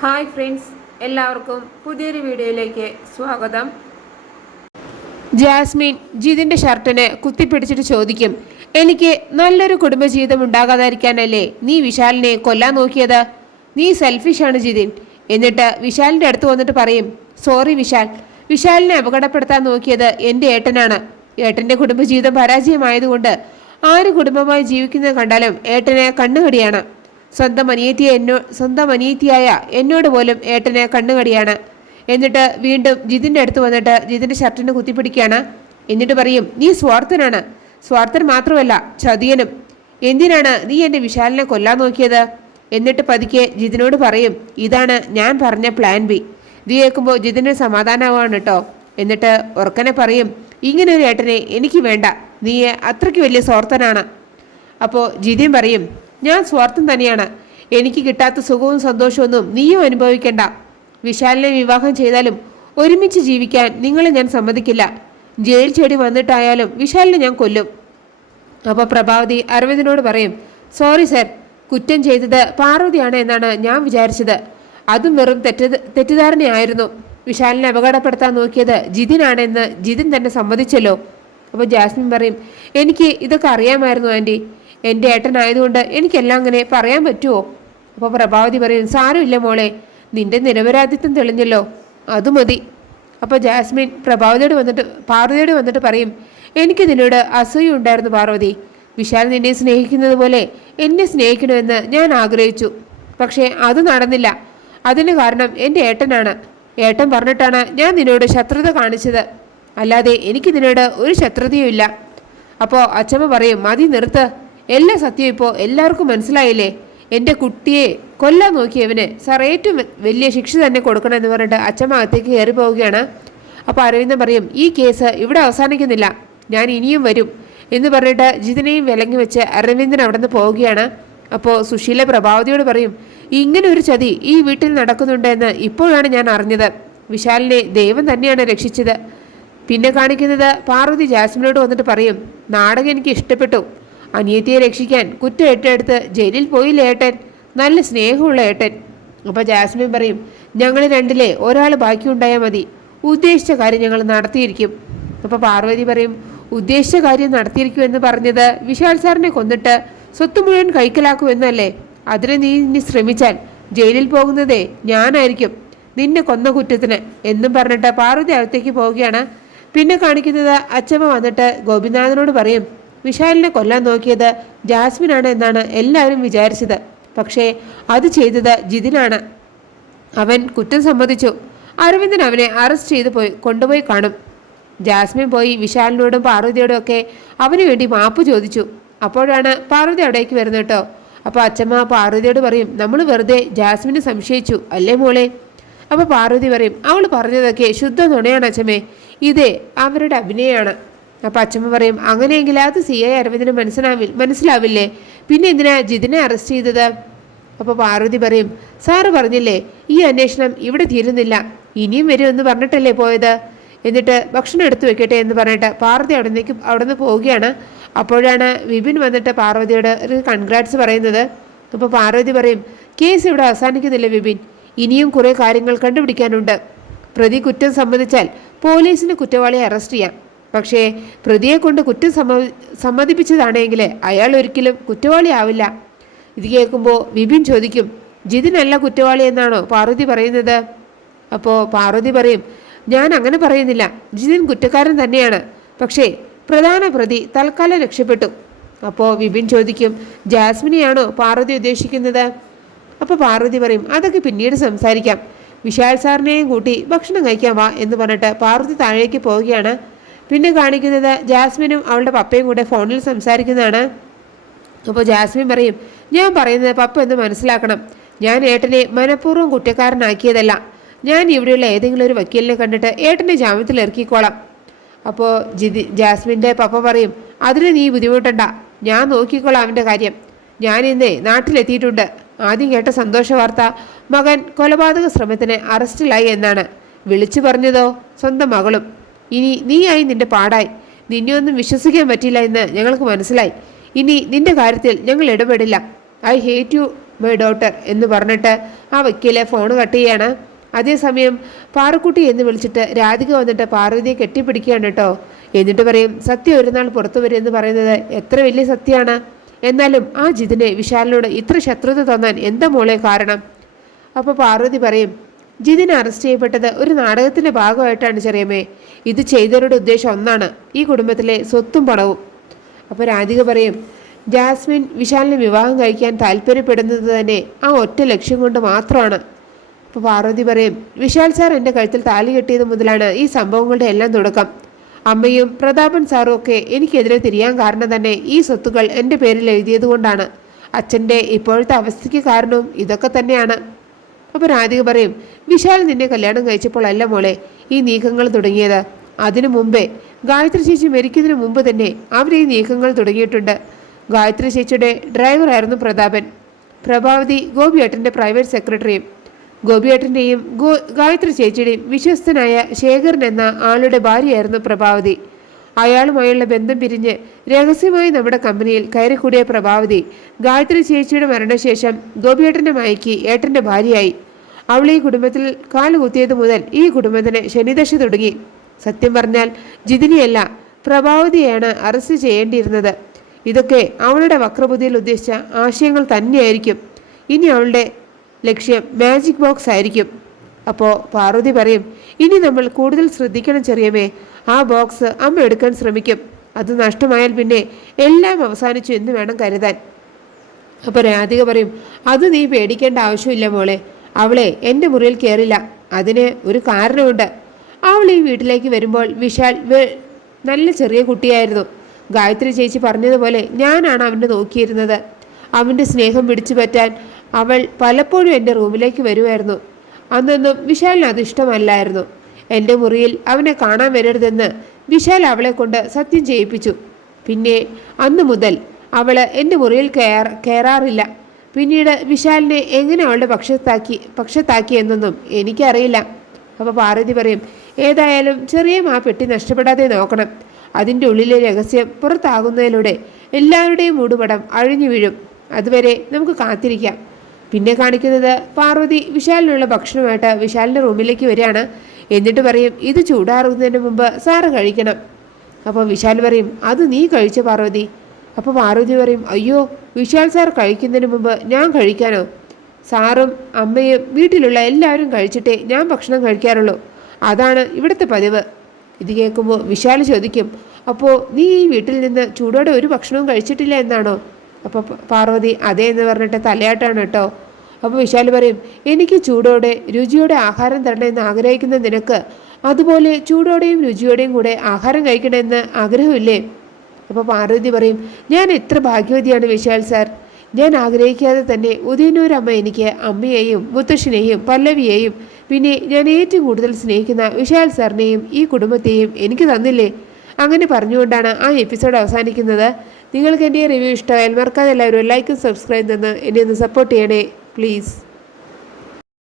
Hi friends, എല്ലാവർക്കും പുതിയൊരു വീഡിയോയിലേക്ക് സ്വാഗതം. ജാസ്മിൻ ജിതിൻ്റെ ഷർട്ടിന് കുത്തിപ്പിടിച്ചിട്ട് ചോദിക്കും, എനിക്ക് നല്ലൊരു കുടുംബജീവിതം ഉണ്ടാകാതിരിക്കാനല്ലേ നീ വിശാലിനെ കൊല്ലാൻ നോക്കിയത്? നീ സെൽഫിഷാണ് ജിതിൻ. എന്നിട്ട് വിശാലിൻ്റെ അടുത്ത് വന്നിട്ട് പറയും, സോറി വിശാൽ, വിശാലിനെ അപകടപ്പെടുത്താൻ നോക്കിയത് എൻ്റെ ഏട്ടനാണ്. ഏട്ടൻ്റെ കുടുംബജീവിതം പരാജയമായതുകൊണ്ട് ആര് കുടുംബമായി ജീവിക്കുന്നത് കണ്ടാലും ഏട്ടനെ കണ്ണുകടിയാണ്. സ്വന്തം അനിയത്തിയായ എന്നോട് പോലും ഏട്ടനെ കണ്ണുകടിയാണ്. എന്നിട്ട് വീണ്ടും ജിതിൻ്റെ അടുത്ത് വന്നിട്ട് ജിതിൻ്റെ ഷർട്ടിന് കുത്തിപ്പിടിക്കുകയാണ്. എന്നിട്ട് പറയും, നീ സ്വാർത്ഥനാണ്. സ്വാർത്ഥൻ മാത്രമല്ല, ചതിയനും. എന്തിനാണ് നീ എൻ്റെ വിശാലിനെ കൊല്ലാൻ നോക്കിയത്? എന്നിട്ട് പതുക്കെ ജിതിനോട് പറയും, ഇതാണ് ഞാൻ പറഞ്ഞ പ്ലാൻ ബി. ഇത് കേൾക്കുമ്പോൾ ജിതിന് സമാധാനമാവാണ് കേട്ടോ. എന്നിട്ട് ഉറക്കനെ പറയും, ഇങ്ങനൊരു ഏട്ടനെ എനിക്ക് വേണ്ട, നീ അത്രയ്ക്ക് വലിയ സ്വാർത്ഥനാണ്. അപ്പോൾ ജിതിൻ പറയും, ഞാൻ സ്വാർത്ഥം തന്നെയാണ്. എനിക്ക് കിട്ടാത്ത സുഖവും സന്തോഷമൊന്നും നീയും അനുഭവിക്കണ്ട. വിശാലിനെ വിവാഹം ചെയ്താലും ഒരുമിച്ച് ജീവിക്കാൻ നിങ്ങളെ ഞാൻ സമ്മതിക്കില്ല. ജയിൽ ചെടി വന്നിട്ടായാലും വിശാലിനെ ഞാൻ കൊല്ലും. അപ്പോൾ പ്രഭാവതി അരവിന്ദിനോട് പറയും, സോറി സർ, കുറ്റം ചെയ്തത് പാർവതിയാണ് എന്നാണ് ഞാൻ വിചാരിച്ചത്. അതും വെറും തെറ്റിദ്ധാരണയായിരുന്നു. വിശാലിനെ അപകടപ്പെടുത്താൻ നോക്കിയത് ജിതിനാണെന്ന് ജിതിൻ തന്നെ സമ്മതിച്ചല്ലോ. അപ്പോൾ ജാസ്മിൻ പറയും, എനിക്ക് ഇതൊക്കെ അറിയാമായിരുന്നു ആൻറ്റി. എൻ്റെ ഏട്ടനായതുകൊണ്ട് എനിക്കെല്ലാം അങ്ങനെ പറയാൻ പറ്റുമോ? അപ്പോൾ പ്രഭാവതി പറയും, സാരമില്ല മോളെ, നിന്റെ നിരപരാധിത്വം തെളിഞ്ഞല്ലോ, അത് മതി. അപ്പോൾ ജാസ്മിൻ പാർവതിയോട് വന്നിട്ട് പറയും, എനിക്ക് നിന്നോട് അസൂയ ഉണ്ടായിരുന്നു പാർവതി. വിശാൽ നിന്നെ സ്നേഹിക്കുന്നത് പോലെ എന്നെ സ്നേഹിക്കണമെന്ന് ഞാൻ ആഗ്രഹിച്ചു. പക്ഷേ അത് നടന്നില്ല. അതിന് കാരണം എൻ്റെ ഏട്ടനാണ്. ഏട്ടൻ പറഞ്ഞിട്ടാണ് ഞാൻ നിന്നോട് ശത്രുത കാണിച്ചത്. അല്ലാതെ എനിക്ക് നിന്നോട് ഒരു ശത്രുതയും ഇല്ല. അപ്പോൾ അച്ഛമ്മ പറയും, മതി നിർത്ത്, എല്ലാ സത്യവും ഇപ്പോൾ എല്ലാവർക്കും മനസ്സിലായില്ലേ? എൻ്റെ കുട്ടിയെ കൊല്ലാൻ നോക്കിയവന് സാർ ഏറ്റവും വലിയ ശിക്ഷ തന്നെ കൊടുക്കണമെന്ന് പറഞ്ഞിട്ട് അച്ഛമ്മ അകത്തേക്ക് കയറി പോവുകയാണ്. അപ്പോൾ അരവിന്ദൻ പറയും, ഈ കേസ് ഇവിടെ അവസാനിക്കുന്നില്ല, ഞാൻ ഇനിയും വരും എന്ന് പറഞ്ഞിട്ട് ജിതിനെയും വിലങ്ങി വെച്ച് അരവിന്ദൻ അവിടെ നിന്ന് പോവുകയാണ്. അപ്പോൾ സുശീല പ്രഭാവതിയോട് പറയും, ഇങ്ങനെ ഒരു ചതി ഈ വീട്ടിൽ നടക്കുന്നുണ്ടെന്ന് ഇപ്പോഴാണ് ഞാൻ അറിഞ്ഞത്. വിശാലിനെ ദൈവം തന്നെയാണ് രക്ഷിച്ചത്. പിന്നെ കാണിക്കുന്നത് പാർവതി ജാസ്മിനോട് വന്നിട്ട് പറയും, നാടകം എനിക്ക് ഇഷ്ടപ്പെട്ടു. അനിയത്തിയെ രക്ഷിക്കാൻ കുറ്റം ഏറ്റെടുത്ത് ജയിലിൽ പോയില്ലേ ഏട്ടൻ? നല്ല സ്നേഹമുള്ള ഏട്ടൻ. അപ്പോൾ ജാസ്മിൻ പറയും, ഞങ്ങൾ രണ്ടിലെ ഒരാൾ ബാക്കിയുണ്ടായാൽ മതി, ഉദ്ദേശിച്ച കാര്യം ഞങ്ങൾ നടത്തിയിരിക്കും. അപ്പോൾ പാർവതി പറയും, ഉദ്ദേശിച്ച കാര്യം നടത്തിയിരിക്കും എന്ന് പറഞ്ഞത് വിശാൽ സാറിനെ കൊന്നിട്ട് സ്വത്ത് മുഴുവൻ കൈക്കലാക്കുമെന്നല്ലേ? അതിന് നീ ഇനി ശ്രമിച്ചാൽ ജയിലിൽ പോകുന്നതേ ഞാനായിരിക്കും, നിന്നെ കൊന്ന കുറ്റത്തിന് എന്നും പറഞ്ഞിട്ട് പാർവതി അകത്തേക്ക് പോവുകയാണ്. പിന്നെ കാണിക്കുന്നത് അച്ഛമ്മ വന്നിട്ട് ഗോപിനാഥനോട് പറയും, വിശാലിനെ കൊല്ലാൻ നോക്കിയത് ജാസ്മിനാണ് എന്നാണ് എല്ലാവരും വിചാരിച്ചത്. പക്ഷേ അത് ചെയ്തത് ജിതിനാണ്. അവൻ കുറ്റം സമ്മതിച്ചു. അരവിന്ദൻ അവനെ അറസ്റ്റ് ചെയ്ത് കൊണ്ടുപോയി കാണും. ജാസ്മിൻ പോയി വിശാലിനോടും പാർവതിയോടും ഒക്കെ അവന് വേണ്ടി മാപ്പ് ചോദിച്ചു. അപ്പോഴാണ് പാർവതി അവിടേക്ക് വരുന്നത് കേട്ടോ. അപ്പോൾ അച്ഛമ്മ പാർവതിയോട് പറയും, നമ്മൾ വെറുതെ ജാസ്മിനെ സംശയിച്ചു അല്ലേ മോളെ? അപ്പോൾ പാർവതി പറയും, അവൾ പറഞ്ഞതൊക്കെ ശുദ്ധ നുണയാണ് അച്ഛമ്മേ, ഇതേ അവരുടെ അഭിനയമാണ്. അപ്പോൾ അച്ഛമ്മ പറയും, അങ്ങനെയെങ്കിൽ അത് CI അരവിന്ദിന് മനസ്സിലാവില്ലേ? പിന്നെ എന്തിനാ ജിതിനെ അറസ്റ്റ് ചെയ്തത്? അപ്പോൾ പാർവതി പറയും, സാറ് പറഞ്ഞില്ലേ ഈ അന്വേഷണം ഇവിടെ തീരുന്നില്ല, ഇനിയും വരുമെന്ന് പറഞ്ഞിട്ടല്ലേ പോയത്? എന്നിട്ട് ഭക്ഷണം എടുത്തു വെക്കട്ടെ എന്ന് പറഞ്ഞിട്ട് പാർവതി അവിടെ നിന്ന് പോവുകയാണ്. അപ്പോഴാണ് വിപിൻ വന്നിട്ട് പാർവതിയോട് ഒരു കൺഗ്രാറ്റ്സ് പറയുന്നത്. അപ്പോൾ പാർവതി പറയും, കേസ് ഇവിടെ അവസാനിക്കുന്നില്ല വിപിൻ, ഇനിയും കുറേ കാര്യങ്ങൾ കണ്ടുപിടിക്കാനുണ്ട്. പ്രതി കുറ്റം സമ്മതിച്ചാൽ പോലീസിന് കുറ്റവാളിയെ അറസ്റ്റ് ചെയ്യാം. പക്ഷേ പ്രതിയെ കൊണ്ട് കുറ്റം സമ്മതിപ്പിച്ചതാണെങ്കിൽ അയാൾ ഒരിക്കലും കുറ്റവാളിയാവില്ല. ഇത് കേൾക്കുമ്പോൾ വിപിൻ ചോദിക്കും, ജിതിനല്ല കുറ്റവാളി എന്നാണോ പാർവതി പറയുന്നത്? അപ്പോൾ പാർവതി പറയും, ഞാൻ അങ്ങനെ പറയുന്നില്ല, ജിതിൻ കുറ്റക്കാരൻ തന്നെയാണ്. പക്ഷേ പ്രധാന പ്രതി തൽക്കാലം രക്ഷപ്പെട്ടു. അപ്പോൾ വിപിൻ ചോദിക്കും, ജാസ്മിനെയാണോ പാർവതി ഉദ്ദേശിക്കുന്നത്? അപ്പോൾ പാർവതി പറയും, അതൊക്കെ പിന്നീട് സംസാരിക്കാം, വിശാൽ സാറിനെയും കൂട്ടി ഭക്ഷണം കഴിക്കാൻ വാ എന്ന് പറഞ്ഞിട്ട് പാർവതി താഴേക്ക് പോവുകയാണ്. പിന്നെ കാണിക്കുന്നത് ജാസ്മിനും അവളുടെ പപ്പയും കൂടെ ഫോണിൽ സംസാരിക്കുന്നതാണ്. അപ്പോൾ ജാസ്മിൻ പറയും, ഞാൻ പറയുന്നത് പപ്പ എന്ന് മനസ്സിലാക്കണം, ഞാൻ ഏട്ടനെ മനഃപൂർവ്വം കുറ്റക്കാരനാക്കിയതല്ല. ഞാൻ ഇവിടെയുള്ള ഏതെങ്കിലും ഒരു വക്കീലിനെ കണ്ടിട്ട് ഏട്ടനെ ജാമ്യത്തിൽ ഇറക്കിക്കോളാം. അപ്പോൾ ജാസ്മിൻ്റെ പപ്പ പറയും, അതിന് നീ ബുദ്ധിമുട്ടണ്ട, ഞാൻ നോക്കിക്കോളാം അവൻ്റെ കാര്യം. ഞാൻ ഇന്നേ നാട്ടിലെത്തിയിട്ടുണ്ട്. ആദ്യം കേട്ട സന്തോഷ വാർത്ത മകൻ കൊലപാതക ശ്രമത്തിന് അറസ്റ്റിലായി എന്നാണ്. വിളിച്ചു പറഞ്ഞതോ സ്വന്തം മകളും. ഇനി നീയായി നിന്റെ പാടായി. നിന്നെ ഒന്നും വിശ്വസിക്കാൻ പറ്റില്ല എന്ന് ഞങ്ങൾക്ക് മനസ്സിലായി. ഇനി നിന്റെ കാര്യത്തിൽ ഞങ്ങൾ ഇടപെടില്ല. I hate you my daughter എന്ന് പറഞ്ഞിട്ട് ആ വക്കീലെ ഫോൺ കട്ട് ചെയ്യാണ്. അതേസമയം പാറക്കുട്ടി എന്ന് വിളിച്ചിട്ട് രാധിക വന്നിട്ട് പാർവതിയെ കെട്ടിപ്പിടിക്കുകയാണ് കേട്ടോ. എന്നിട്ട് പറയും, സത്യം ഒരു നാൾ പുറത്തു വരും എന്ന് പറയുന്നത് എത്ര വലിയ സത്യമാണ്. എന്നാലും ആ ജിതിനെ വിശാലിനോട് ഇത്ര ശത്രുത തോന്നാൻ എന്താ മോളെ കാരണം? അപ്പോൾ പാർവതി പറയും, ജിതിൻ അറസ്റ്റ് ചെയ്യപ്പെട്ടത് ഒരു നാടകത്തിൻ്റെ ഭാഗമായിട്ടാണ് ചെറിയമ്മേ. ഇത് ചെയ്തവരുടെ ഉദ്ദേശം ഒന്നാണ്, ഈ കുടുംബത്തിലെ സ്വത്തും പണവും. അപ്പോൾ രാധിക പറയും, ജാസ്മിൻ വിശാലിനെ വിവാഹം കഴിക്കാൻ താല്പര്യപ്പെടുന്നത് തന്നെ ആ ഒറ്റ ലക്ഷ്യം കൊണ്ട് മാത്രമാണ്. അപ്പോൾ പാർവതി പറയും, വിശാൽ സാർ എൻ്റെ കഴുത്തിൽ താലി കെട്ടിയത് മുതലാണ് ഈ സംഭവങ്ങളുടെ എല്ലാം തുടക്കം. അമ്മയും പ്രതാപൻ സാറും ഒക്കെ എനിക്കെതിരെ തിരിയാൻ കാരണം തന്നെ ഈ സ്വത്തുക്കൾ എൻ്റെ പേരിൽ എഴുതിയത് കൊണ്ടാണ്. അച്ഛൻ്റെ ഇപ്പോഴത്തെ അവസ്ഥയ്ക്ക് കാരണവും ഇതൊക്കെ തന്നെയാണ്. അപ്പോൾ രാധിക പറയും, വിശാൽ നിന്നെ കല്യാണം കഴിച്ചപ്പോൾ അല്ല മോളെ ഈ നീക്കങ്ങൾ തുടങ്ങിയത്. അതിനു മുമ്പേ ഗായത്രി ചേച്ചി മരിക്കുന്നതിന് മുമ്പ് തന്നെ അവർ ഈ നീക്കങ്ങൾ തുടങ്ങിയിട്ടുണ്ട്. ഗായത്രി ചേച്ചിയുടെ ഡ്രൈവറായിരുന്നു പ്രതാപൻ. പ്രഭാവതി ഗോപിയേട്ടൻ്റെ പ്രൈവറ്റ് സെക്രട്ടറിയും. ഗോപിയേട്ടൻ്റെയും ഗായത്രി ചേച്ചിയുടെയും വിശ്വസ്തനായ ശേഖരൻ എന്ന ആളുടെ ഭാര്യയായിരുന്നു പ്രഭാവതി. അയാളുമായുള്ള ബന്ധം പിരിഞ്ഞ് രഹസ്യമായി നമ്മുടെ കമ്പനിയിൽ കയറിക്കൂടിയ പ്രഭാവതി ഗായത്രി ചേച്ചിയുടെ മരണശേഷം ഗോപിയേട്ടൻ്റെ മയക്കി ഏട്ടൻ്റെ ഭാര്യയായി. അവൾ ഈ കുടുംബത്തിൽ കാലുകുത്തിയത് മുതൽ ഈ കുടുംബത്തിന് ശനിദശ തുടങ്ങി. സത്യം പറഞ്ഞാൽ ജിതിനിയല്ല പ്രഭാവതിയെയാണ് അറസ്റ്റ് ചെയ്യേണ്ടിയിരുന്നത്. ഇതൊക്കെ അവളുടെ വക്രബുദ്ധിയിൽ ഉദ്ദേശിച്ച ആശയങ്ങൾ തന്നെയായിരിക്കും. ഇനി അവളുടെ ലക്ഷ്യം മാജിക് ബോക്സ് ആയിരിക്കും. അപ്പോൾ പാർവതി പറയും, ഇനി നമ്മൾ കൂടുതൽ ശ്രദ്ധിക്കണം ചെറിയമേ. ആ ബോക്സ് അമ്മ എടുക്കാൻ ശ്രമിക്കും. അത് നഷ്ടമായാൽ പിന്നെ എല്ലാം അവസാനിച്ചു എന്ന് വേണം കരുതാൻ. അപ്പോൾ രാധിക പറയും, അത് നീ പേടിക്കേണ്ട ആവശ്യമില്ല മോളെ. അവളെ എൻ്റെ മുറിയിൽ കയറില്ല. അതിന് ഒരു കാരണമുണ്ട്. അവൾ ഈ വീട്ടിലേക്ക് വരുമ്പോൾ വിശാൽ നല്ല ചെറിയ കുട്ടിയായിരുന്നു. ഗായത്രി ചേച്ചി പറഞ്ഞതുപോലെ ഞാനാണ് അവനെ നോക്കിയിരുന്നത്. അവൻ്റെ സ്നേഹം പിടിച്ചു പറ്റാൻ അവൾ പലപ്പോഴും എൻ്റെ റൂമിലേക്ക് വരുമായിരുന്നു. അന്നൊന്നും വിശാലിന് അത് ഇഷ്ടമല്ലായിരുന്നു. എൻ്റെ മുറിയിൽ അവനെ കാണാൻ വരരുതെന്ന് വിശാൽ അവളെ കൊണ്ട് സത്യം ചെയ്യിപ്പിച്ചു. പിന്നെ അന്നു മുതൽ അവൾ എൻ്റെ മുറിയിൽ കയറാറില്ല. പിന്നീട് വിശാലിനെ എങ്ങനെ അവളുടെ പക്ഷത്താക്കി എന്നൊന്നും എനിക്കറിയില്ല. അപ്പോൾ പാർവതി പറയും, ഏതായാലും ചെറിയ ആ പെട്ടി നഷ്ടപ്പെടാതെ നോക്കണം. അതിൻ്റെ ഉള്ളിലെ രഹസ്യം പുറത്താകുന്നതിലൂടെ എല്ലാവരുടെയും മൂടുപടം അഴിഞ്ഞു വീഴും. അതുവരെ നമുക്ക് കാത്തിരിക്കാം. പിന്നെ കാണിക്കുന്നത് പാർവതി വിശാലിനുള്ള ഭക്ഷണമായിട്ട് വിശാലിൻ്റെ റൂമിലേക്ക് വരികയാണ്. എന്നിട്ട് പറയും, ഇത് ചൂടാറുന്നതിന് മുമ്പ് സാറ് കഴിക്കണം. അപ്പോൾ വിശാൽ പറയും, അത് നീ കഴിച്ച പാർവതി. അപ്പോൾ പാർവതി പറയും, അയ്യോ വിശാൽ സാർ കഴിക്കുന്നതിന് മുമ്പ് ഞാൻ കഴിക്കാനോ? സാറും അമ്മയും വീട്ടിലുള്ള എല്ലാവരും കഴിച്ചിട്ടേ ഞാൻ ഭക്ഷണം കഴിക്കാറുള്ളൂ. അതാണ് ഇവിടുത്തെ പതിവ്. ഇത് കേൾക്കുമ്പോൾ വിശാൽ ചോദിക്കും, അപ്പോൾ നീ ഈ വീട്ടിൽ നിന്ന് ചൂടോടെ ഒരു ഭക്ഷണവും കഴിച്ചിട്ടില്ല എന്നാണോ? അപ്പോൾ പാർവതി അതേ എന്ന് പറഞ്ഞിട്ട് തലയാട്ടാണ് കേട്ടോ. അപ്പോൾ വിശാൽ പറയും, എനിക്ക് ചൂടോടെ രുചിയോടെ ആഹാരം തരണമെന്ന് ആഗ്രഹിക്കുന്ന നിനക്ക് അതുപോലെ ചൂടോടെയും രുചിയോടെയും കൂടെ ആഹാരം കഴിക്കണമെന്ന് ആഗ്രഹമില്ലേ? അപ്പോൾ പാർവതി പറയും, ഞാൻ എത്ര ഭാഗ്യവതിയാണ് വിശാൽ സാർ. ഞാൻ ആഗ്രഹിക്കാതെ തന്നെ ഉദയനൂരമ്മ എനിക്ക് അമ്മയെയും മുത്തശ്ശനെയും പല്ലവിയെയും പിന്നെ ഞാൻ ഏറ്റവും കൂടുതൽ സ്നേഹിക്കുന്ന വിശാൽ സാറിനെയും ഈ കുടുംബത്തെയും എനിക്ക് തന്നില്ലേ? അങ്ങനെ പറഞ്ഞുകൊണ്ടാണ് ആ എപ്പിസോഡ് അവസാനിക്കുന്നത്. നിങ്ങൾക്ക് എൻ്റെ റിവ്യൂ ഇഷ്ടമായാൽ മറക്കാതെ എല്ലാവരും ലൈക്കും സബ്സ്ക്രൈബ് തന്ന് എന്നെ ഒന്ന് സപ്പോർട്ട് ചെയ്യണേ പ്ലീസ്.